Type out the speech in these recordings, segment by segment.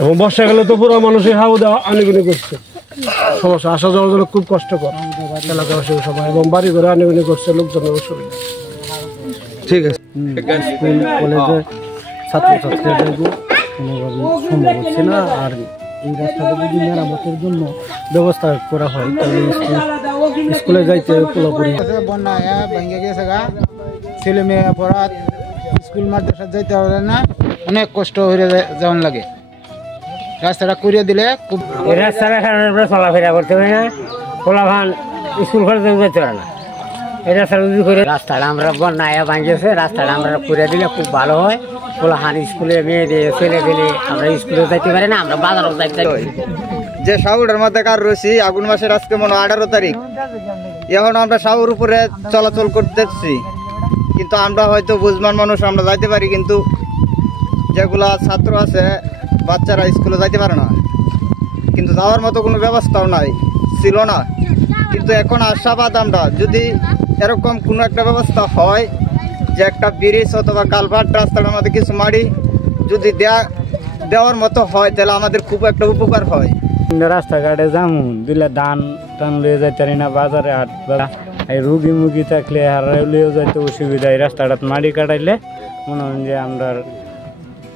এবং বর্ষাকালে তো পুরো মানুষের হাওয়া দেওয়া আনিগুনি করছে, সমস্যা আসা যাওয়ার জন্য খুব কষ্টকর এলাকাবাসী সবাই, এবং বাড়ি ঘরে আনিগুনি করছে লোকজনের অসুবিধা। ঠিক আছে, স্কুল কলেজে ছাত্রছাত্রীদের কোনোভাবেই সম্ভব হচ্ছে না। আর এই রাস্তাটা যদি মেরামতের জন্য ব্যবস্থা করা হয় তাহলে স্কুলে যাইতে পুরোপুরি বন্যা ভেঙে গেছে গা, ছেলে মেয়ে পড়া স্কুল মাদ্রাসা যাইতে পারে না, অনেক কষ্ট হয়ে যাওয়ার লাগে। রাস্তাটা করিয়ে দিলে খুব, এই রাস্তাটা চলাফেরা করতে পারি না, পোলাভান স্কুল কলেজে যেতে পারে না। এই রাস্তাটা যদি করে রাস্তাটা আমরা বন্যায় ভাঙিয়েছে, রাস্তাটা আমরা করে দিলে খুব ভালো হয়। পোলাহান স্কুলে মেয়েদের ছেলে পেলে আমরা স্কুলে যাইতে পারি না, আমরা বাজারও যাইতে পারি। যে সাউরের মধ্যে কার রয়েছি আগুন মাসের আজকে মনে 18 তারিখ, এখন আমরা সাউর উপরে চলাচল করতেছি, কিন্তু আমরা হয়তো বুঝমান মানুষ আমরা যাইতে পারি, কিন্তু যেগুলা ছাত্র আছে বাচ্চারা স্কুলে যাইতে পারে না, কিন্তু যাওয়ার মতো কোনো ব্যবস্থাও নাই, ছিল না। কিন্তু এখন আশাবাদ আমরা যদি এরকম কোনো একটা ব্যবস্থা হয়, যে একটা ব্রিজ অথবা কালভার্ট রাস্তাটার মধ্যে কিছু মাড়ি যদি দেওয়ার মতো হয়, তাহলে আমাদের খুব একটা উপকার হয়। রাস্তাঘাটে যামু দিলে ধান টান লিয়ে যাইতে পারি না, বাজারে হাট এই রুগী মুগি থাকলে আর লিয়ে যাইতে অসুবিধা। এই রাস্তাটা মাটি কাটাইলে মনে হয় যে আমরা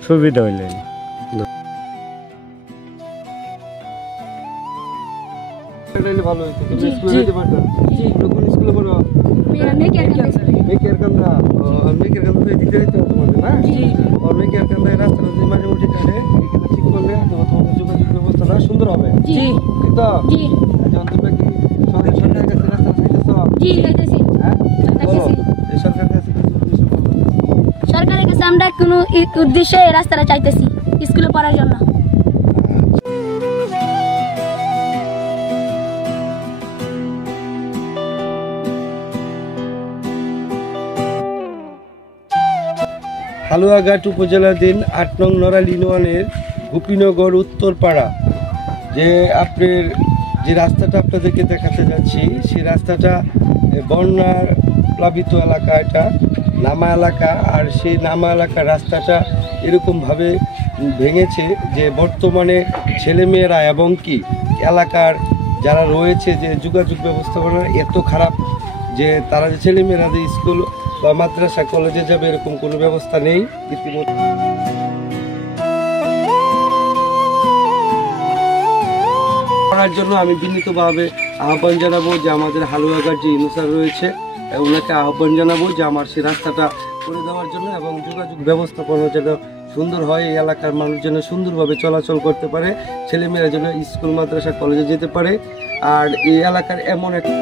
সুবিধা হইলে। ভালো হয়েছে, কিন্তু স্কুলে যেতে পারতো না। কোন স্কুলে পড়ো? মেকের কান্দা। মেকের কান্দা তো দিতে হইতো তোমাদের না? আর মেকের কান্দা রাস্তাটা যদি মাঝে মধ্যে কাটে এখানে ঠিক করলে তো তোমাদের যোগাযোগ ব্যবস্থাটা সুন্দর হবে। জি ঠিক তো? জি। এখন তোমরা কি সরকারের কাছে রাস্তা চাইতেছো? জি চাইতেছি। হ্যাঁ চাইতেছি। সরকারের কাছে সরকারের কাছে আমরা কোনো উদ্দেশ্যে এই রাস্তাটা চাইতেছি স্কুলে পড়ার জন্য। হালুয়াঘাট উপজেলাধীন ৮ নং নড়াইল ইউনিয়নের গোপীনগর উত্তরপাড়া যে আপনার যে রাস্তাটা আপনাদেরকে দেখাতে যাচ্ছি, সেই রাস্তাটা বন্যার প্লাবিত এলাকা, এটা নামা এলাকা। আর সেই নামা এলাকার রাস্তাটা এরকমভাবে ভেঙেছে যে বর্তমানে ছেলেমেয়েরা এবং কি এলাকার যারা রয়েছে যে যোগাযোগ ব্যবস্থাপনা এত খারাপ যে তারা যে ছেলেমেয়েরা যে স্কুল বা মাদ্রাসা কলেজে যাবে এরকম কোনো ব্যবস্থা নেই ইতিমধ্যে। করার জন্য আমি বিনীতভাবে আহ্বান জানাবো যে আমাদের হালুয়াঘাট যে ইউনুসার রয়েছে ওনাকে আহ্বান জানাবো যে আমার সেই রাস্তাটা করে দেওয়ার জন্য, এবং যোগাযোগ ব্যবস্থাপনা যেন সুন্দর হয়, এই এলাকার মানুষ যেন সুন্দরভাবে চলাচল করতে পারে, ছেলেমেয়েরা যেন স্কুল মাদ্রাসা কলেজে যেতে পারে। আর এই এলাকার এমন একটা